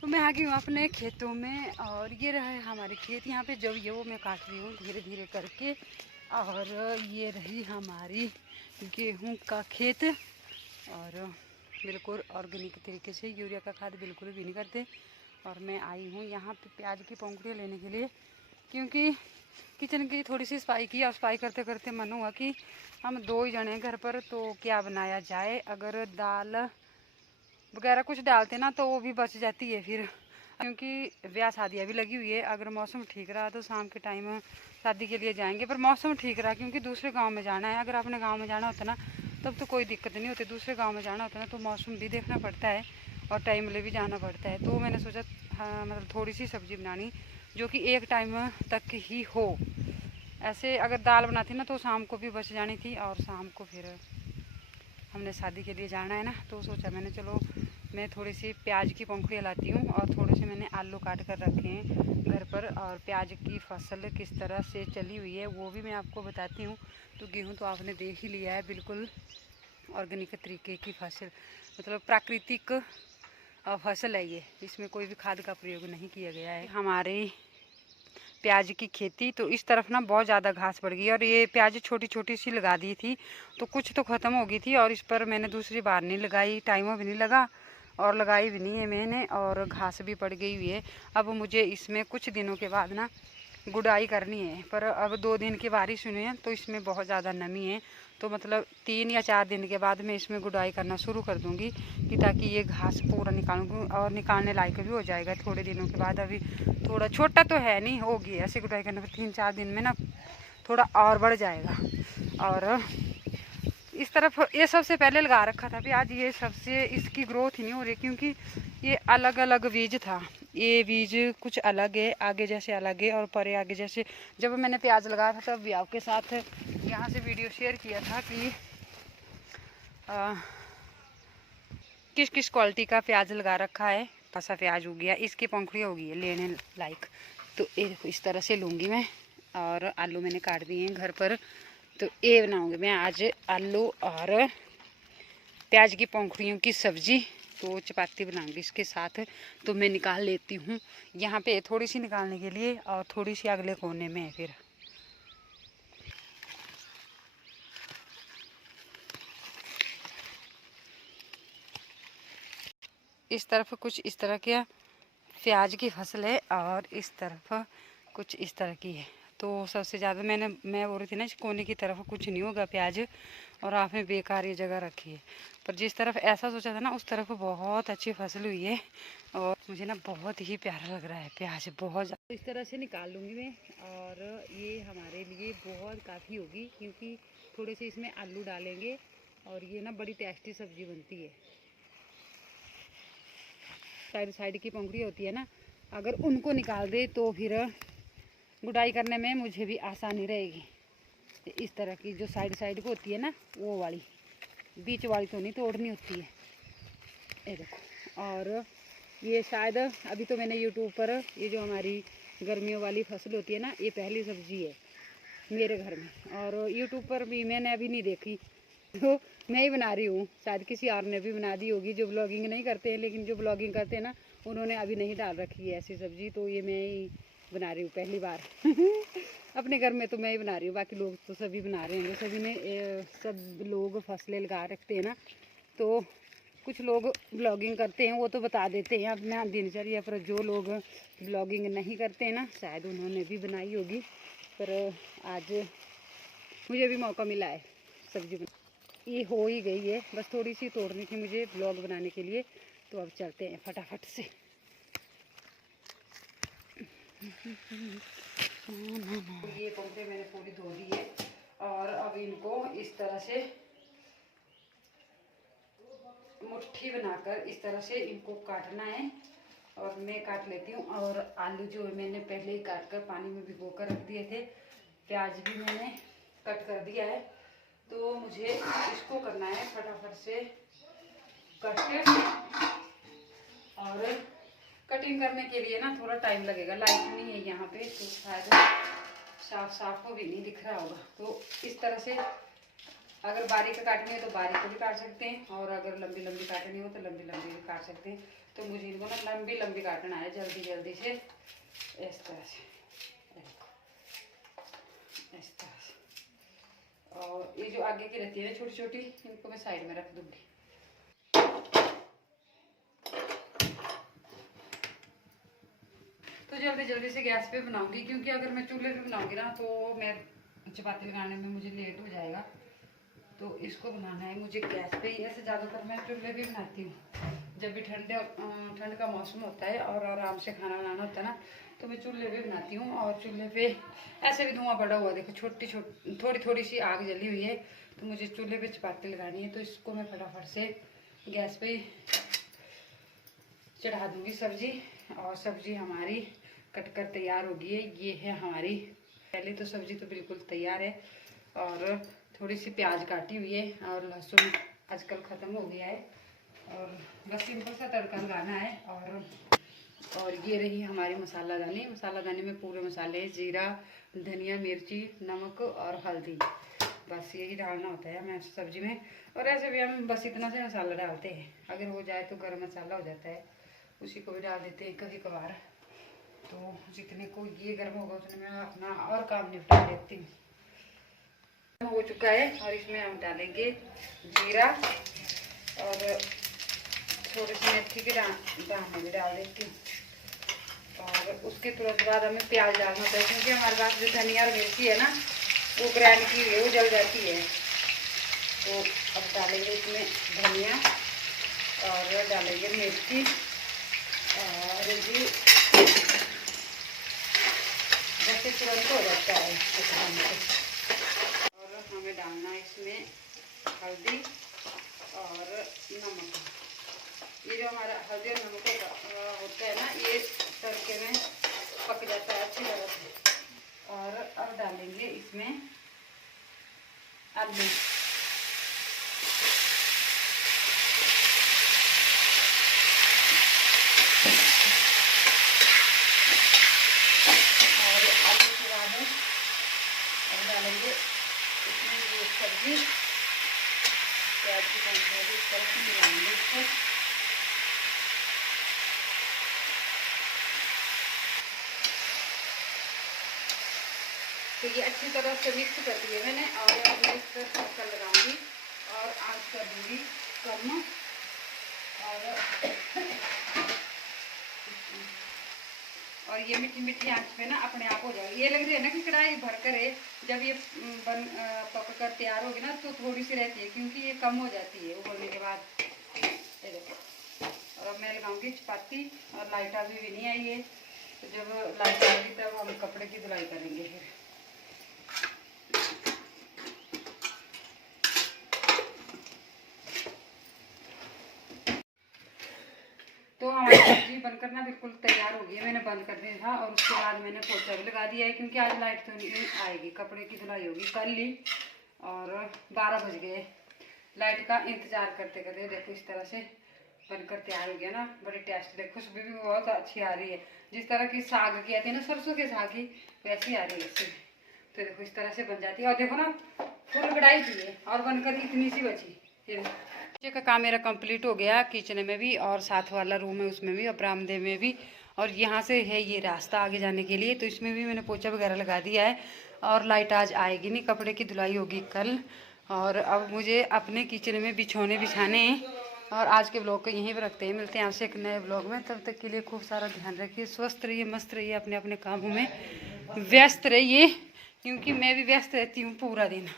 तो मैं आ गई हूँ अपने खेतों में और ये रहे हमारे खेत। यहाँ पे जो ये वो मैं काट रही हूँ धीरे धीरे करके। और ये रही हमारी गेहूं का खेत और बिल्कुल ऑर्गेनिक तरीके से, यूरिया का खाद बिल्कुल भी नहीं करते। और मैं आई हूँ यहाँ पे प्याज की पंखुड़ियाँ लेने के लिए, क्योंकि किचन की थोड़ी सी सफाई की और सफाई करते करते मन हुआ कि हम 2 ही जने घर पर, तो क्या बनाया जाए। अगर दाल वगैरह कुछ डालते ना तो वो भी बच जाती है फिर, क्योंकि ब्याह शादियाँ भी लगी हुई है। अगर मौसम ठीक रहा तो शाम के टाइम शादी के लिए जाएंगे, पर मौसम ठीक रहा क्योंकि दूसरे गांव में जाना है। अगर अपने गांव में जाना होता ना तब तो कोई दिक्कत नहीं होती, दूसरे गांव में जाना होता ना तो मौसम भी देखना पड़ता है और टाइम ले भी जाना पड़ता है। तो मैंने सोचा हाँ, मतलब थोड़ी सी सब्ज़ी बनानी जो कि एक टाइम तक ही हो। ऐसे अगर दाल बनाती ना तो शाम को भी बच जानी थी, और शाम को फिर हमने शादी के लिए जाना है ना, तो सोचा मैंने चलो मैं थोड़ी सी प्याज की पंखुड़ियाँ लाती हूँ और थोड़े से मैंने आलू काट कर रखे हैं घर पर। और प्याज की फसल किस तरह से चली हुई है वो भी मैं आपको बताती हूँ। तो गेहूँ तो आपने देख ही लिया है, बिल्कुल ऑर्गेनिक तरीके की फसल, मतलब प्राकृतिक फसल है ये, इसमें कोई भी खाद का प्रयोग नहीं किया गया है। हमारे प्याज की खेती तो इस तरफ ना बहुत ज़्यादा घास बढ़ गई और ये प्याज छोटी छोटी सी लगा दी थी तो कुछ तो ख़त्म हो गई थी, और इस पर मैंने दूसरी बार नहीं लगाई, टाइम भी नहीं लगा और लगाई भी नहीं है मैंने, और घास भी पड़ गई हुई है। अब मुझे इसमें कुछ दिनों के बाद ना गुड़ाई करनी है, पर अब 2 दिन की बारिश हुई है तो इसमें बहुत ज़्यादा नमी है, तो मतलब 3 या 4 दिन के बाद मैं इसमें गुड़ाई करना शुरू कर दूँगी कि ताकि ये घास पूरा निकालूँगी और निकालने लायक भी हो जाएगा थोड़े दिनों के बाद। अभी थोड़ा छोटा तो है नहीं, होगी ऐसे गुड़ाई करने पर 3-4 दिन में ना थोड़ा और बढ़ जाएगा। और इस तरफ ये सबसे पहले लगा रखा था प्याज, ये सबसे इसकी ग्रोथ ही नहीं हो रही क्योंकि ये अलग अलग बीज था। ये बीज कुछ अलग है, आगे जैसे अलग है और परे आगे जैसे। जब मैंने प्याज लगाया था तब भी आपके साथ यहाँ से वीडियो शेयर किया था कि किस किस क्वालिटी का प्याज लगा रखा है। ऐसा प्याज हो गया, इसकी पंखुड़ियाँ हो गई है लेने लायक। तो ये इस तरह से लूँगी मैं, और आलू मैंने काट दिए हैं घर पर। तो ये बनाऊँगी मैं आज आलू और प्याज की पंखुड़ियों की सब्ज़ी। तो चपाती बनाऊंगी इसके साथ। तो मैं निकाल लेती हूँ यहाँ पे थोड़ी सी निकालने के लिए, और थोड़ी सी अगले कोने में है फिर। इस तरफ कुछ इस तरह के प्याज की फसल है और इस तरफ कुछ इस तरह की है। तो सबसे ज़्यादा मैं बोल रही थी ना इस कोने की तरफ कुछ नहीं होगा प्याज, और आपने बेकार ये जगह रखी है। पर जिस तरफ ऐसा सोचा था ना उस तरफ बहुत अच्छी फसल हुई है, और मुझे ना बहुत ही प्यारा लग रहा है प्याज, बहुत ज़्यादा। इस तरह से निकाल लूँगी मैं, और ये हमारे लिए बहुत काफ़ी होगी क्योंकि थोड़े से इसमें आलू डालेंगे और ये ना बड़ी टेस्टी सब्ज़ी बनती है। साइड साइड की पंखुड़ी होती है ना, अगर उनको निकाल दे तो फिर गुड़ाई करने में मुझे भी आसानी रहेगी। इस तरह की जो साइड साइड को होती है ना वो वाली, बीच वाली तो नहीं तोड़नी होती है। ये देखो, और ये शायद अभी तो मैंने यूट्यूब पर ये जो हमारी गर्मियों वाली फसल होती है ना, ये पहली सब्ज़ी है मेरे घर में, और यूट्यूब पर भी मैंने अभी नहीं देखी, तो मैं ही बना रही हूँ। शायद किसी और ने भी बना दी होगी जो ब्लॉगिंग नहीं करते हैं, लेकिन जो ब्लॉगिंग करते हैं ना उन्होंने अभी नहीं डाल रखी है ऐसी सब्ज़ी। तो ये मैं ही बना रही हूँ पहली बार अपने घर में तो मैं ही बना रही हूँ, बाकी लोग तो सभी बना रहे हैं। सभी ने सब लोग फसलें लगा रखते हैं ना, तो कुछ लोग ब्लॉगिंग करते हैं वो तो बता देते हैं अपना दिनचर्या, पर जो लोग ब्लॉगिंग नहीं करते हैं ना शायद उन्होंने भी बनाई होगी। पर आज मुझे भी मौका मिला है सब्ज़ी बना। ये हो ही गई है, बस थोड़ी सी तोड़नी थी मुझे ब्लॉग बनाने के लिए। तो अब चलते हैं फटाफट से। ये पंखे मैंने पूरी धो दी है, और अब इनको इस तरह से मुट्ठी बनाकर इस तरह से इनको काटना है, और मैं काट लेती हूँ। और आलू जो मैंने पहले ही काट कर पानी में भिगो कर रख दिए थे, प्याज भी मैंने कट कर दिया है, तो मुझे इसको करना है फटाफट से कट। और कटिंग करने के लिए ना थोड़ा टाइम लगेगा, लाइट नहीं है यहाँ पे तो शायद साफ साफ को भी नहीं दिख रहा होगा। तो इस तरह से अगर बारीक काटनी है तो बारीक भी काट सकते हैं, और अगर लंबी लंबी काटनी हो तो लंबी लंबी भी काट सकते हैं। तो मुझे इनको ना लंबी लंबी काटना है जल्दी जल्दी से, इस तरह से, इस तरह से। और ये जो आगे की रहती है ना छोटी छोटी, इनको मैं साइड में रख दूंगी। तो जल्दी जल्दी से गैस पे बनाऊंगी, क्योंकि अगर मैं चूल्हे पे बनाऊंगी ना तो मैं चपाती लगाने में मुझे लेट हो जाएगा। तो इसको बनाना है मुझे गैस पे ही। ऐसे ज़्यादातर मैं चूल्हे पे बनाती हूँ, जब भी ठंड का मौसम होता है और आराम से खाना बनाना होता है ना, तो मैं चूल्हे पे बनाती हूँ। और चूल्हे पे ऐसे भी धुआं पड़ा हुआ, देखो थोड़ी थोड़ी सी आग जली हुई है। तो मुझे चूल्हे पे चपाती लगानी है, तो इसको मैं फटाफट से गैस पे चढ़ा दूँगी सब्जी। और सब्जी हमारी कटकर तैयार हो गई है। ये है हमारी पहले तो सब्जी तो बिल्कुल तैयार है, और थोड़ी सी प्याज काटी हुई है, और लहसुन आजकल ख़त्म हो गया है, और बस सिंपल सा तड़का लगाना है। और ये रही हमारी मसालादानी में पूरे मसाले, जीरा, धनिया, मिर्ची, नमक और हल्दी, बस यही डालना होता है हमें सब्जी में। और ऐसे भी हम बस इतना से मसाला डालते हैं, अगर हो जाए तो गरम मसाला हो जाता है, उसी को भी डाल देते हैं कभी कभार। तो जितने को ये गर्म होगा उतने में अपना और काम निपटा लेती हूँ। हो चुका है, और इसमें हम डालेंगे जीरा, और थोड़ी सी मेथी के दाने भी डाल देती हूँ। और उसके तुरंत बाद हमें प्याज डालना होता है, क्योंकि हमारे पास जो धनिया और मिर्ची है ना वो ग्राइंड की हुई है, वो जल जाती है। तो अब डालेंगे इसमें धनिया, और डालेंगे मिर्ची, और जी जैसे तुरंत हो जाता है एकदम। और हमें डालना है इसमें हल्दी और नमक। ये जो हमारा हल्दी और नमक होता है ना, ये तड़के में पक जाता है अच्छी तरह से। और अब डालेंगे इसमें आलू, और आलू के बाद अब डालेंगे इसमें ये सब्जी, प्याज की पंखुड़ी इस तरह से मिलाएंगे इसको। तो ये अच्छी तरह से मिक्स कर दिए मैंने, और मिक्स कर लगाऊंगी और आँच कर दूंगी कम। और ये मीठी मीठी आंच पे ना अपने आप हो जाएगी। ये लग रही है ना कि कढ़ाई भर कर है, जब ये पक कर तैयार होगी ना तो थोड़ी सी रहती है, क्योंकि ये कम हो जाती है उबलने के बाद। ये देखो, और अब मैं लगाऊंगी चपाती, और लाइट अभी भी नहीं आई है। तो जब लाइट आएगी तब हम कपड़े की धुलाई करेंगे फिर। तो हमारी सब्जी बनकर ना बिल्कुल तैयार हो गई है। मैंने बंद कर दिया था, और उसके बाद मैंने पोछा भी लगा दिया है, क्योंकि आज लाइट तो नहीं आएगी, कपड़े की धुलाई होगी कल ही। और 12 बज गए लाइट का इंतज़ार करते करते। देखो इस तरह से बनकर तैयार हो गया ना, बड़ी टेस्ट। देखो खुशबू भी बहुत अच्छी आ रही है, जिस तरह की साग की आती है ना, सरसों के साग की, वैसी आ रही है इससे। तो देखो इस तरह से बन जाती है। और देखो ना फुल कढ़ाई की है, और बनकर इतनी सी बची। ये नीचे का काम मेरा कंप्लीट हो गया, किचन में भी, और साथ वाला रूम है उसमें भी, और बरामदे में भी। और यहाँ से है ये रास्ता आगे जाने के लिए, तो इसमें भी मैंने पोछा वगैरह लगा दिया है। और लाइट आज आएगी नहीं, कपड़े की धुलाई होगी कल। और अब मुझे अपने किचन में बिछौने बिछाने हैं। और आज के ब्लॉग को यहीं पर रखते हैं, मिलते हैं आपसे एक नए ब्लॉग में। तब तक के लिए खूब सारा ध्यान रखिए, स्वस्थ रहिए, मस्त रहिए, अपने अपने कामों में व्यस्त रहिए, क्योंकि मैं भी व्यस्त रहती हूँ पूरा दिन।